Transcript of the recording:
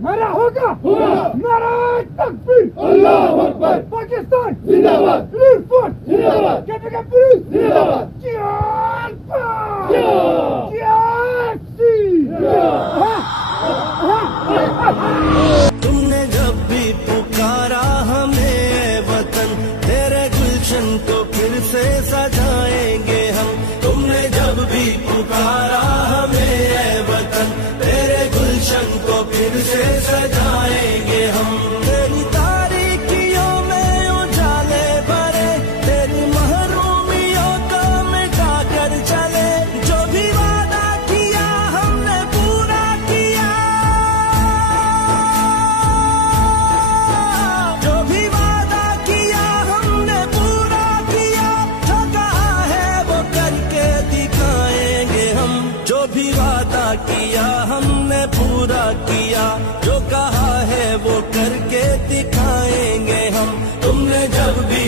नारा होगा नारा तकबीर, अल्लाहू अकबर, पाकिस्तान जिंदाबाद, लूटफाट जिंदाबाद, कैपिटल पुलिस जिंदाबाद, तुमने जब भी पुकारा हमें वतन, तेरे गुलशन को फिर से सजाएंगे हम। तुमने जब भी पुकारा हमें वतन, तेरे गुलशन को फिर से सजाएंगे हम। तेरी तारीकियों में उजाले भरे, तेरी महरूमियों को मिटा कर चले। जो भी वादा किया हमने पूरा किया, जो भी वादा किया हमने पूरा किया। जो कहा है वो करके दिखाएंगे हम। जो भी वादा किया हमने पूरा किया, जो कहा है वो करके दिखाएंगे हम। तुमने जब भी